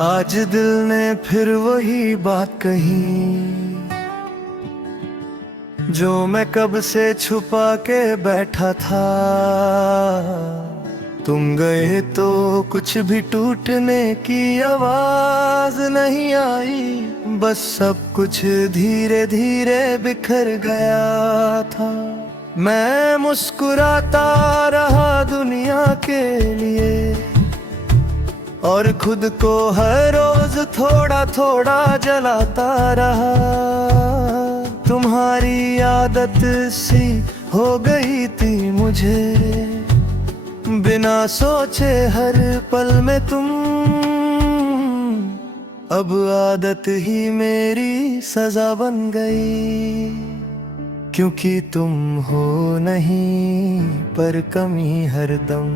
आज दिल ने फिर वही बात कही जो मैं कब से छुपा के बैठा था। तुम गए तो कुछ भी टूटने की आवाज नहीं आई, बस सब कुछ धीरे धीरे बिखर गया था। मैं मुस्कुराता रहा दुनिया के लिए और खुद को हर रोज थोड़ा थोड़ा जलाता रहा। तुम्हारी आदत सी हो गई थी मुझे, बिना सोचे हर पल में तुम। अब आदत ही मेरी सजा बन गई, क्योंकि तुम हो नहीं पर कमी हरदम।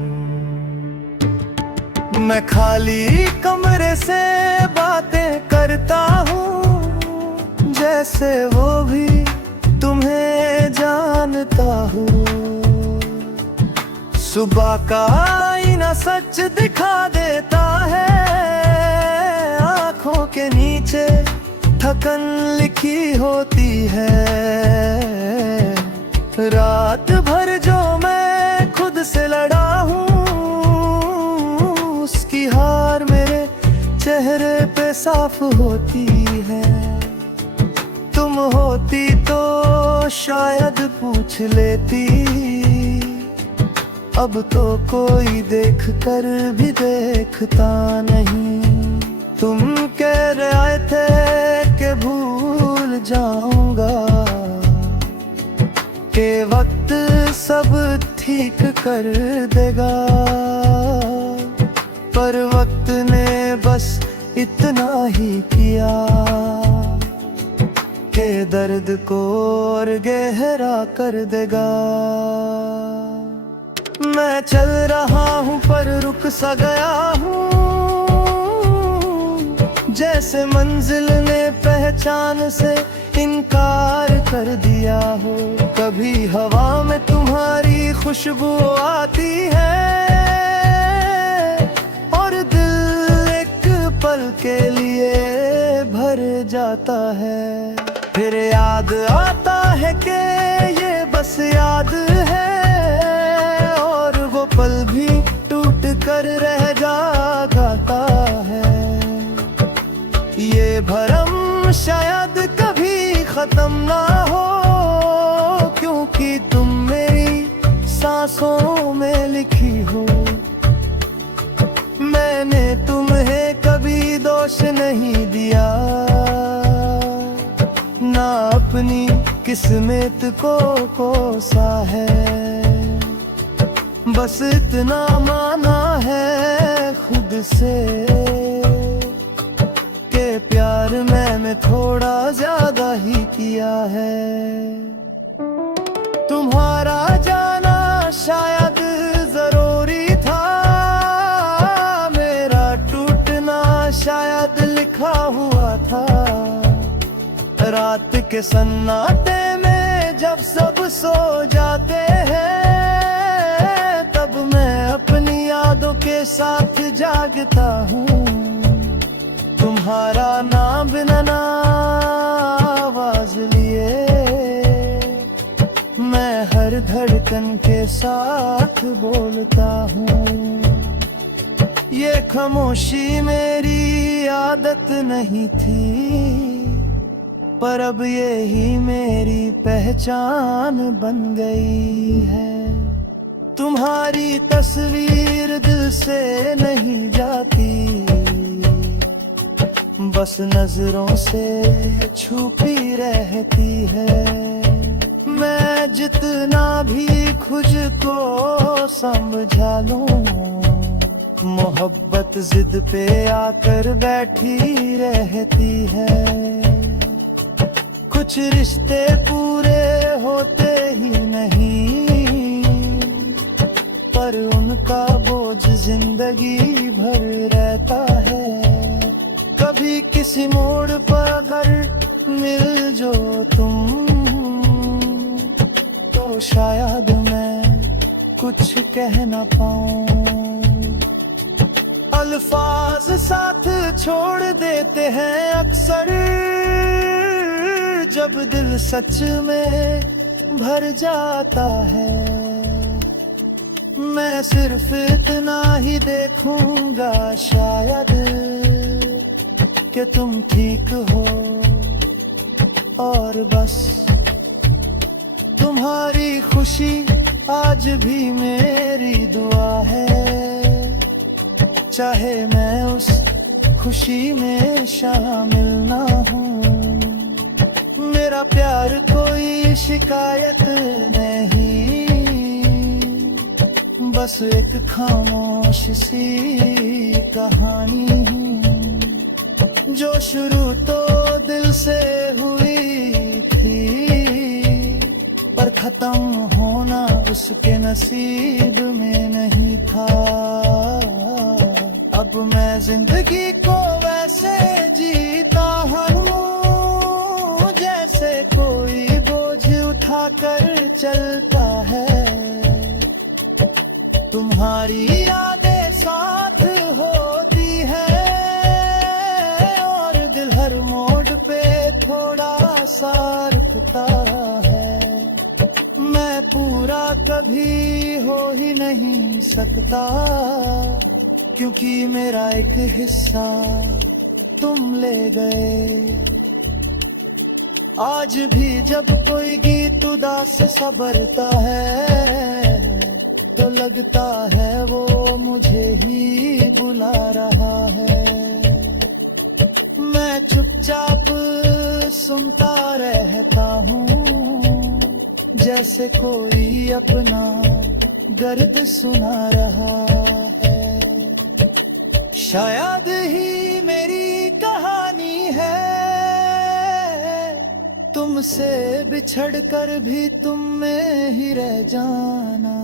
मैं खाली कमरे से बातें करता हूँ, जैसे वो भी तुम्हें जानता हूँ। सुबह का आईना सच दिखा देता है, आँखों के नीचे थकन लिखी होती है। रात भर जो मैं खुद से लड़ा हूँ, उसकी हार मेरे चेहरे पे साफ होती है। तुम होती तो शायद पूछ लेती, अब तो कोई देख कर भी देखता नहीं। तुम कह रहे थे कि भूल जाऊंगा, के वक्त सब ठीक कर देगा, पर वक्त ने बस इतना ही किया के दर्द को और गहरा कर देगा। मैं चल रहा हूँ पर रुक सा गया हूँ, जैसे मंजिल ने पहचान से इनकार कर दिया हो। कभी हवा में तुम्हारी खुशबू आती है और दिल एक पल के लिए भर जाता है। फिर याद आता है कि ये बस याद है, और वो पल भी टूट कर रह जाता है। ये भरम शायद कभी खत्म ना हो, क्योंकि तुम मेरी सांसों में लिखी हो। मैंने तुम्हें कभी दोष नहीं दिया, ना अपनी किस्मत को कोसा है। बस इतना माना है खुद से के प्यार मैंने थोड़ा ज्यादा ही किया है। तुम्हारा जाना शायद जरूरी था, मेरा टूटना शायद लिखा हुआ था। रात के सन्नाटे में जब सब सो जाते हैं, तब मैं अपनी यादों के साथ जागता हूँ। तुम्हारा नाम बिना ना आवाज लिए, मैं हर धड़कन के साथ बोलता हूँ। ये खामोशी मेरी आदत नहीं थी, पर अब यही मेरी पहचान बन गई है। तुम्हारी तस्वीर दिल से नहीं जाती, बस नजरों से छुपी रहती है। मैं जितना भी खुद को समझा लूं, मोहब्बत जिद पे आकर बैठी रहती है। कुछ रिश्ते पूरे होते ही नहीं, पर उनका बोझ जिंदगी भर रहता है। कभी किसी मोड़ पर अगर मिल जो तुम, तो शायद मैं कुछ कह ना पाऊं। अल्फाज साथ छोड़ देते हैं अक्सर, जब दिल सच में भर जाता है। मैं सिर्फ इतना ही देखूंगा शायद कि तुम ठीक हो, और बस तुम्हारी खुशी आज भी मेरी दुआ है। चाहे मैं उस खुशी में शामिल ना हूँ, मेरा प्यार कोई शिकायत नहीं, बस एक खामोश सी कहानी जो शुरू तो दिल से हुई थी, पर खत्म होना उसके नसीब में नहीं था। अब मैं जिंदगी को वैसे जीता हूँ जैसे कोई बोझ उठाकर चलता है। तुम्हारी यादें साथ होती है और दिल हर मोड़ पे थोड़ा सा रुकता है। मैं पूरा कभी हो ही नहीं सकता, क्योंकि मेरा एक हिस्सा तुम ले गए। आज भी जब कोई गीत उदास सा बरता है तो लगता है वो मुझे ही बुला रहा है। मैं चुपचाप सुनता रहता हूँ जैसे कोई अपना दर्द सुना रहा है। शायद ही मेरी कहानी है, तुमसे बिछड़ कर भी तुम में ही रह जाना।